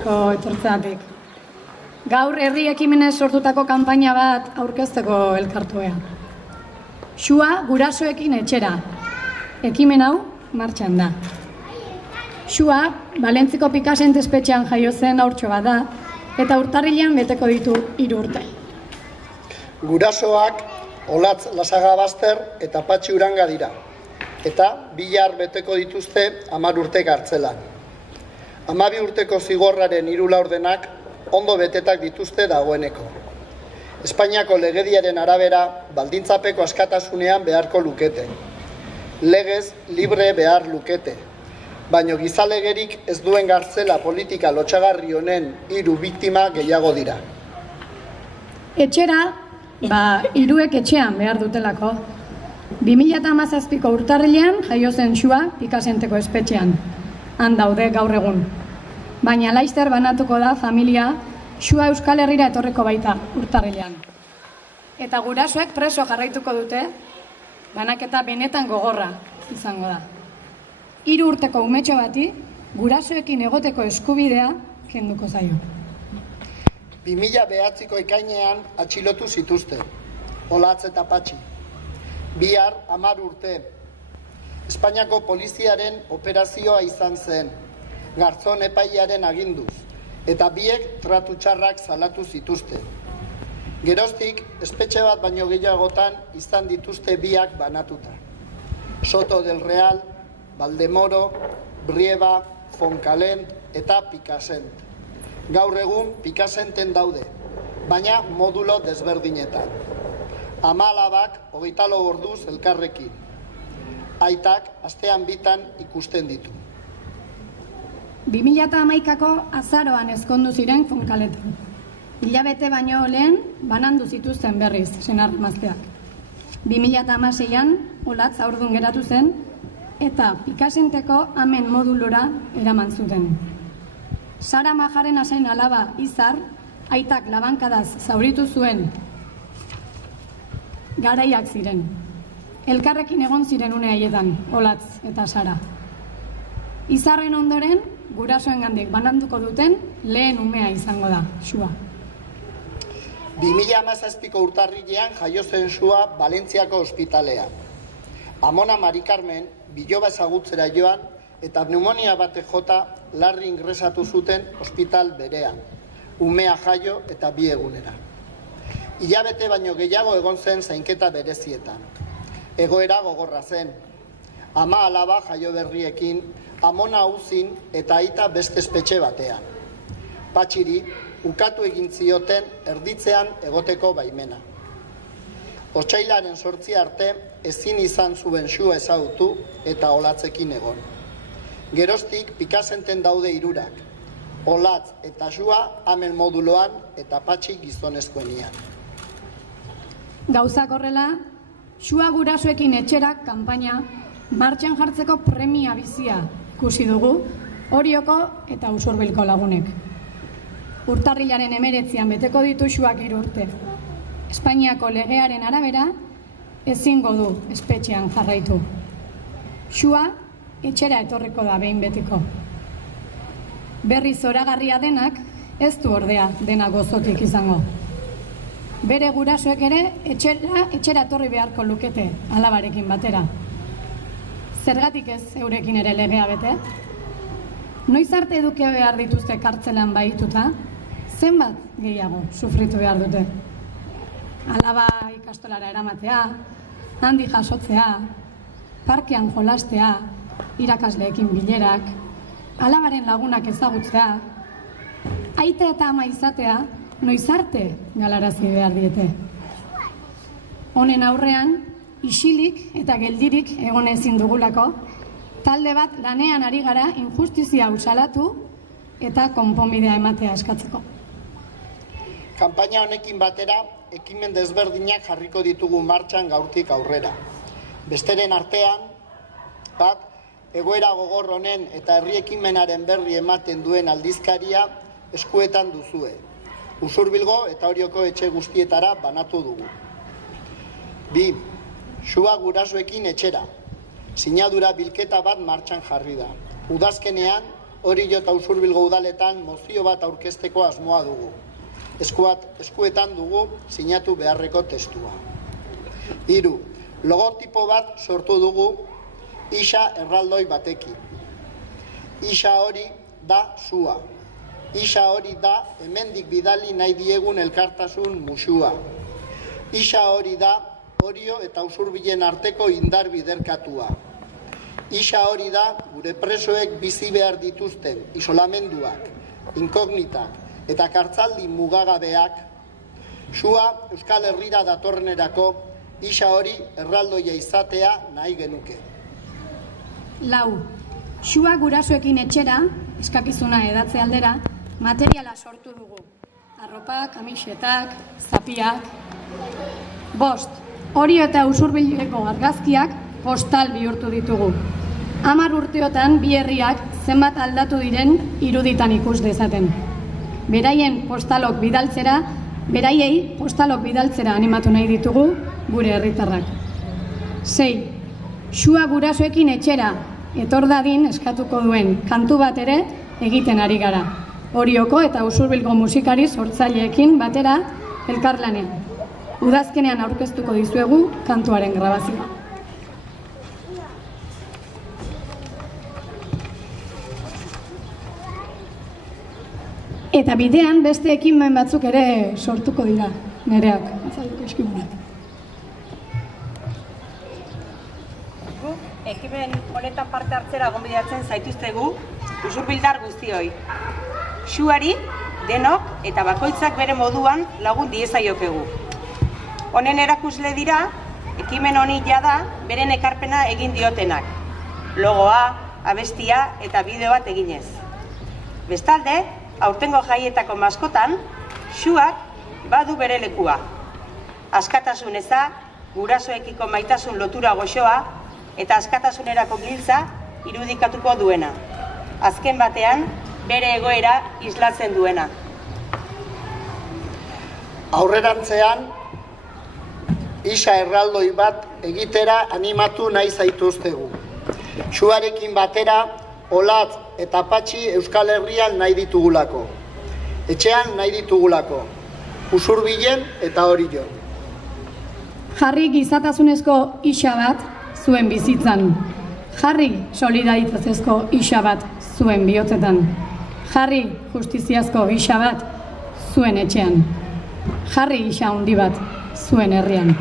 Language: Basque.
Etortzeatik. Gaur herri ekimenez sortutako kanpaina bat aurkezteko elkartuea. Xua gurasoekin etxera. Ekimen hau martxan da. Xua, Balentziko Pikasent espetxean jaio zen haurtxo bat da, eta urtarrilean beteko ditu 3 urte. Gurasoak Olatz Lasagabaster eta Patxi Uranga dira, eta bihar beteko dituzte 10 urte kartzelan. 12 urteko zigorraren 3 laurdenak ondo betetak dituzte dagoeneko. Espainiako legediaren arabera baldintzapeko askatasunean beharko lukete. Legez libre behar lukete, baino gizalegerik ez duen gartzela politika lotsagarri honen 3 biktima gehiago dira. Etxera, 3ek etxean behar dutelako. 2017ko urtarrilean jaio zen Xua Pikasenteko espetxean. Han daude gaur egun. Baina laizter banatuko da familia Xua Euskal Herrira etorreko baita urtarrilean. Eta gurasoek preso jarraituko dute, banaketa benetan gogorra izango da. 3 urteko umetxo bati gurasoekin egoteko eskubidea kenduko zaio. 2009ko ekainean atxilotu zituzten, Olatz eta Patxi. Bihar 10 urte. Espainiako poliziaren operazioa izan zen, Garzon epailearen aginduz, eta biek tratu txarrak salatu zituzten. Geroztik, espetxe bat baino gehiagotan izan dituzte biak banatuta. Soto del Real, Valdemoro, Brieba, Foncalent eta Pikasent. Gaur egun Pikasenten daude, baina modulo desberdinetan. 10 24 orduz elkarrekin. Aitak astean bitan ikusten ditu. 2011ko azaroan ezkondu ziren Foncaletan. Hilabete baino lehen banandu zituzten berriz senar-emazteak. 2016an Olatz haurdun geratu zen eta Pikasenteko amen modulora eraman zuten. Sara Majarena zen alaba Izar, aitak labankadaz zauritu zuen garaiak ziren. Elkarrekin egon ziren une haietan, Olatz eta Sara. Izarren ondoren, gurasoengandik bananduko duten lehen umea izango da, Xua. 2017ko urtarrilean jaio zen Xua Balentziako ospitalean. Amona Mari Carmen biloba ezagutzera joan eta pneumonia batek jota larri ingresatu zuten ospital berean, umea jaio eta 2 egunera. Hilabete baino gehiago egon zen zainketa berezietan. Egoera gogorra zen. Ama alaba jaio berriekin, Amona uzin eta aita beste espetxe batean. Patxiri ukatu egin zioten erditzean egoteko baimena. Otsailaren 8 arte ezin izan zuen Xua ezagutu eta Olatzekin egon. Geroztik Pikasenten daude 3ak. Olatz eta Xua amen moduloan eta Patxi gizonezkoenian. Gauzak horrela, Xua gurasoekin etxerak kanpaina martxan jartzeko premia bizia ikusi dugu Orioko eta Usurbilko lagunek. Urtarrilaren 19an beteko ditu Xuak 3 urte. Espainiako legearen arabera ezingo du espetxean jarraitu. Xua etxera etorriko da behin betiko. Berri zoragarria denak ez du ordea dena gozotik izango. Bere gurasoek ere etxera etorri beharko lukete alabarekin batera. Zergatik ez eurekin ere legea bete? Noiz arte eduki behar dituzte kartzelan bahituta, zenbat gehiago sufritu behar dute. Alaba ikastolara eramatea, handi jasotzea, parkean jolastea, irakasleekin bilerak, alabaren lagunak ezagutzea, aita eta ama izatea, noiz arte galarazi behar diete. Honen aurrean, isilik eta geldirik egon ezin dugulako, talde bat lanean ari gara injustizia hau salatu eta konponbidea ematea eskatzeko. Kanpaina honekin batera, ekimen desberdinak jarriko ditugu martxan gaurtik aurrera. Besteren artean, bat, egoera gogor honen eta herri ekimenaren berri ematen duen aldizkaria eskuetan duzue. Usurbilgo eta Orioko etxe guztietara banatu dugu. 2. Xua gurasoekin etxera. Sinadura bilketa bat martxan jarri da. Udazkenean, Orio eta Usurbilgo udaletan mozio bat aurkezteko asmoa dugu. Eskuetan dugu sinatu beharreko testua. 3. Logotipo bat sortu dugu isa erraldoi batekin. Isa hori da sua. Isa hori da hemendik bidali nahi diegun elkartasun musua. Isa hori da Orio eta Usurbilen arteko indar biderkatua. Isa hori da gure presoek bizi behar dituzten isolamenduak, inkognitak eta kartzaldi mugagabeak. Sua Euskal Herrira datorrenerako isa hori erraldoia izatea nahi genuke. 4. Sua gurasoekin etxera, eskakizuna edatze aldera, materiala sortu dugu. Arropak, kamisetak, zapiak. 5. Orio eta Usurbileko argazkiak postal bihurtu ditugu. 10 urteotan bi herriak zenbat aldatu diren iruditan ikus dezaten. Beraiei postalok bidaltzera animatu nahi ditugu gure herritarrak. 6. Sua gurasoekin etxera, etor dadin eskatuko duen kantu bat ere egiten ari gara. Orioko eta Usurbilgo musikari sortzaileekin batera elkarlanean. Udazkenean aurkeztuko dizuegu kantuaren grabazioa. Eta bidean beste ekimen batzuk ere sortuko dira, nereak, azalduko eskimunak. Ekimen honetan parte hartzera gonbidatzen zaituztegu usurbildar guztioi. Suari, denok eta bakoitzak bere moduan lagun diezaiokegu. Honen erakusle dira, ekimen honi jada beren ekarpena egin diotenak. Logoa, abestia eta bideo bat eginez. Bestalde, aurtengo jaietako maskotan, suak badu bere lekua. Askatasun eza, gurasoekiko maitasun lotura goxoa eta askatasunerako giltza irudikatuko duena. Azken batean, bere egoera islatzen duena. Aurrerantzean, isa erraldoi bat egitera animatu nahi zaituztegu. Suarekin batera, Olatz eta Patxi Euskal Herrian nahi ditugulako. Etxean nahi ditugulako. Usurbilen eta Orion. Jarri gizatasunezko isa bat zuen bizitzan. Jarri solidaritazezko isa bat zuen bihotzetan. Jarri justiziazko isa bat zuen etxean. Jarri isa handi bat zuen herrian.